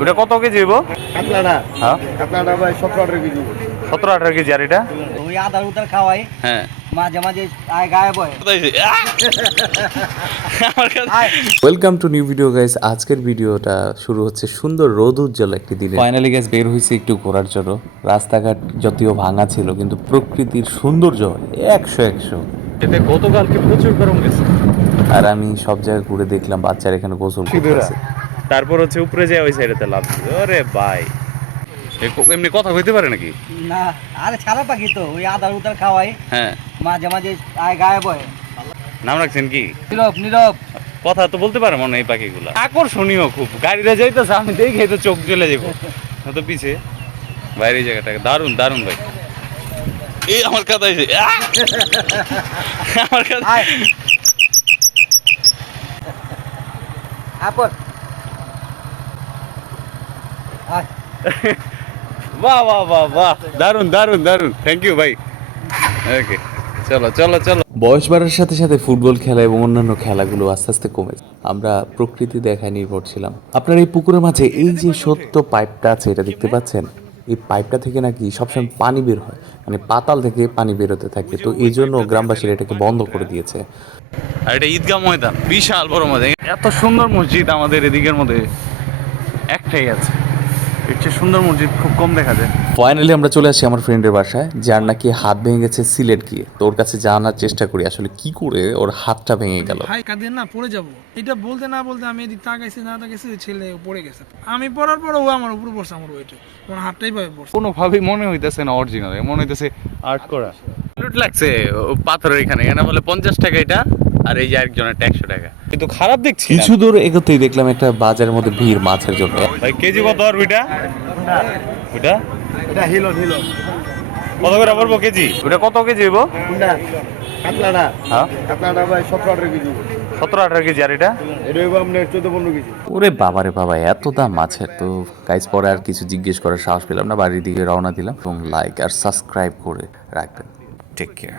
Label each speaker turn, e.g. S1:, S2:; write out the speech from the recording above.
S1: ওটা কত কেজি হইব?
S2: কাতলাটা।
S1: হ্যাঁ।
S2: কাতলাটা ভাই সতেরো আঠারো কেজি।
S1: সতেরো আঠারো কেজি আর এটা?
S3: ওই আদার উদার খাওয়াই।
S1: হ্যাঁ।
S3: মাঝে মাঝে আয় গায়ে বয়
S4: welcome to new video guys আজকের ভিডিওটা শুরু হচ্ছে সুন্দর রোদ উজ্জ্বল একটি দিনে। ফাইনালি গাইস বের হয়েছে একটু ঘোরার জন্য। রাস্তাঘাট যদিও ভাঙা ছিল কিন্তু প্রকৃতির সৌন্দর্য একশো একশো।
S1: এতে গতকালকে প্রচুর গরম গেছে।
S4: আর আমি সব জায়গায় ঘুরে দেখলাম বাচ্চারা এখানে গোসল করতেছে।
S1: তারপর হচ্ছে উপরে যায় ওই সাইডেতে লাভ। ওরে ভাই। এমনি কথা কইতে পারে নাকি?
S3: না আরে ছাড়া পাখি তো ওই আদার উদার খাওয়াই।
S1: হ্যাঁ।
S3: মাঝে মাঝে আয় গায়ে বয়
S1: নাম রাখছেন কি?
S3: নীরব নীরব।
S1: কথা তো বলতে পারে মনে এই পাখিগুলো। আকর্ষণীয় খুব। গাড়িতে যাইতেছে আমি দেখে তো চোখ জ্বলে যাব। তো পিছে। বাইরে জায়গাটাকে। দারুণ দারুণ ভাই। এই আমার কথা হয়েছে আমার কথা
S3: আয়।
S1: বাহ বাহ বাহ বাহ। দারুণ দারুণ দারুণ থ্যাংক ইউ ভাই ওকে চলো চলো চলো।
S4: বয়স বাড়ার সাথে সাথে ফুটবল খেলা এবং অন্যান্য খেলাগুলো আস্তে আস্তে কমে আমরা প্রকৃতি দেখায় নির্ভর ছিলাম। আপনার এই পুকুরের মাঝে এই যে সত্য পাইপটা আছে এটা দেখতে পাচ্ছেন? এই পাইপটা থেকে নাকি সবসময় পানি বের হয়। মানে পাতাল থেকে পানি বেরোতে থাকে। তো এই জন্য গ্রামবাসীরা এটাকে বন্ধ করে দিয়েছে।
S1: আর এটা ঈদগাহ ময়দান। বিশাল বড় ময়দান। এত সুন্দর মসজিদ আমাদের এদিকের মধ্যে। একটাই আছে। এর চেয়ে সুন্দর মসজিদ খুব কম দেখা যায়।
S4: ফাইনালি আমরা চলে আসি আমার ফ্রেন্ডের বাসায় যার নাকি হাত ভেঙে গেছে সিলেট গিয়ে। তো ওর কাছে জানার চেষ্টা করি আসলে কি করে ওর হাতটা ভেঙে গেল?
S5: ভাই কাঁদেন না পড়ে যাব। এটা বলতে না বলতে আমি এদিক তাকাইছি না তাকাইছি ছেলে পড়ে গেছে। আমি পড়ার পর ও আমার উপর পড়ছে আমার ওইটা। আমার হাতটাই ভাবে পড়ছে
S1: কোনোভাবেই মনে হইতেছে না অরিজিনাল মনে হইতেছে আর্ট করা। লুট লাগছে ও পাথরের এখানে। এখানে বলে পঞ্চাশ টাকা এটা আর এই যে একজনের একশো টাকা। কিন্তু খারাপ দেখছি।
S4: কিছু দূর এগোতেই দেখলাম একটা বাজারের মধ্যে ভিড় মাছের জন্য।
S1: ভাই কেজি কত আর ওইটা? ওইটা?
S2: এটা হিলন হিলন
S1: কত করে পড়ব কেজি? ওটা কত কেজি হইব?
S2: কোনটা কাতলাটা।
S1: হ্যাঁ।
S2: কাতলাটা ভাই সতেরো আঠারো কেজি।
S1: সতেরো আঠারো কেজি আর এটা?
S2: এটা হইব আপনার চোদ্দ পনেরো কেজি।
S4: ওরে বাবারে বাবা এত দাম মাছের তো গাইজ পরে আর কিছু জিজ্ঞেস করার সাহস পেলাম না বাড়ির দিকে রওনা দিলাম। এবং লাইক আর সাবস্ক্রাইব করে রাখবেন। Take care